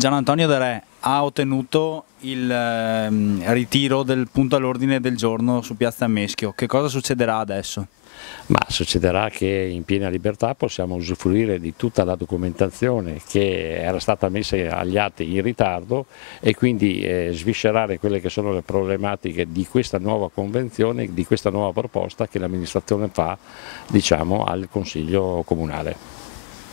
Gian Antonio De Re ha ottenuto il ritiro del punto all'ordine del giorno su Piazza Meschio. Che cosa succederà adesso? Ma succederà che in piena libertà possiamo usufruire di tutta la documentazione che era stata messa agli atti in ritardo e quindi sviscerare quelle che sono le problematiche di questa nuova convenzione, di questa nuova proposta che l'amministrazione fa, diciamo, al Consiglio Comunale.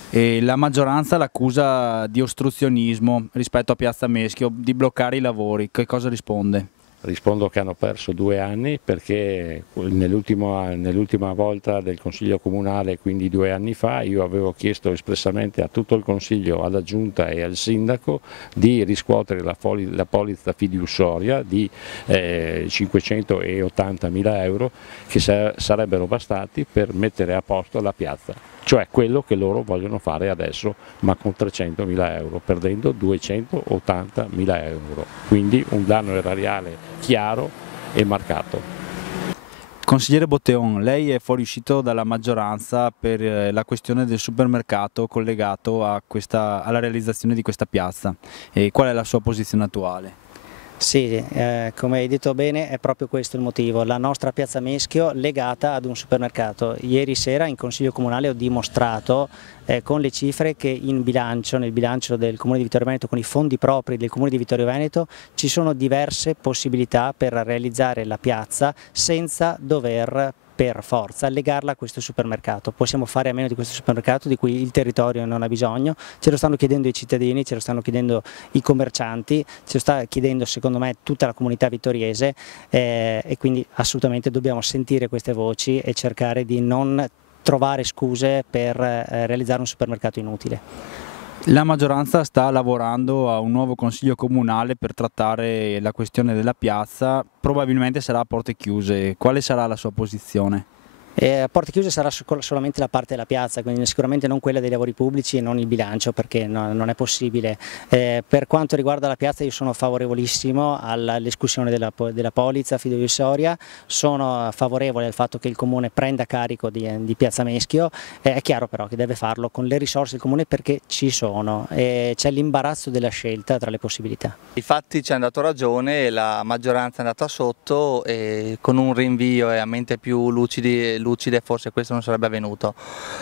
E la maggioranza l'accusa di ostruzionismo rispetto a Piazza Meschio, di bloccare i lavori. Che cosa risponde? Rispondo che hanno perso 2 anni perché nell'ultima volta del Consiglio Comunale, quindi 2 anni fa, io avevo chiesto espressamente a tutto il Consiglio, alla Giunta e al Sindaco di riscuotere la polizza fideiussoria di 580.000 euro che sarebbero bastati per mettere a posto la piazza, cioè quello che loro vogliono fare adesso, ma con 300.000 euro, perdendo 280.000 euro. Quindi un danno erariale chiaro e marcato. Consigliere Botteon, lei è fuoriuscito dalla maggioranza per la questione del supermercato collegato alla realizzazione di questa piazza. E qual è la sua posizione attuale? Sì, come hai detto bene è proprio questo il motivo, la nostra piazza Meschio legata ad un supermercato. Ieri sera in Consiglio Comunale ho dimostrato con le cifre che nel bilancio del Comune di Vittorio Veneto, con i fondi propri del Comune di Vittorio Veneto, ci sono diverse possibilità per realizzare la piazza senza dover per forza legarla a questo supermercato. Possiamo fare a meno di questo supermercato di cui il territorio non ha bisogno, ce lo stanno chiedendo i cittadini, ce lo stanno chiedendo i commercianti, ce lo sta chiedendo secondo me tutta la comunità vittoriese e quindi assolutamente dobbiamo sentire queste voci e cercare di non trovare scuse per realizzare un supermercato inutile. La maggioranza sta lavorando a un nuovo consiglio comunale per trattare la questione della piazza, probabilmente sarà a porte chiuse. Quale sarà la sua posizione? A porte chiuse sarà solamente la parte della piazza, quindi sicuramente non quella dei lavori pubblici e non il bilancio, perché non è possibile. Per quanto riguarda la piazza io sono favorevolissimo all'esclusione della polizza fideiussoria, sono favorevole al fatto che il Comune prenda carico di Piazza Meschio, è chiaro però che deve farlo con le risorse del Comune perché ci sono, c'è l'imbarazzo della scelta tra le possibilità. Infatti ci hanno dato ragione, la maggioranza è andata sotto e con un rinvio e a mente più lucide forse questo non sarebbe avvenuto.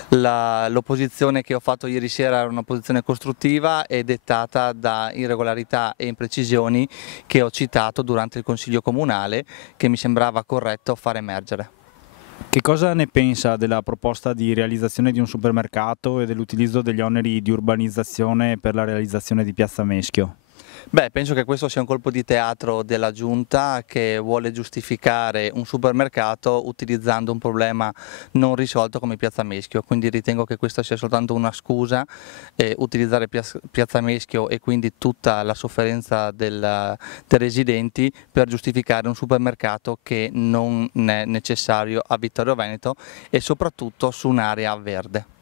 L'opposizione che ho fatto ieri sera era un'opposizione costruttiva e dettata da irregolarità e imprecisioni che ho citato durante il Consiglio Comunale che mi sembrava corretto far emergere. Che cosa ne pensa della proposta di realizzazione di un supermercato e dell'utilizzo degli oneri di urbanizzazione per la realizzazione di Piazza Meschio? Beh, penso che questo sia un colpo di teatro della Giunta che vuole giustificare un supermercato utilizzando un problema non risolto come Piazza Meschio, quindi ritengo che questa sia soltanto una scusa, utilizzare Piazza Meschio e quindi tutta la sofferenza dei residenti per giustificare un supermercato che non è necessario a Vittorio Veneto e soprattutto su un'area verde.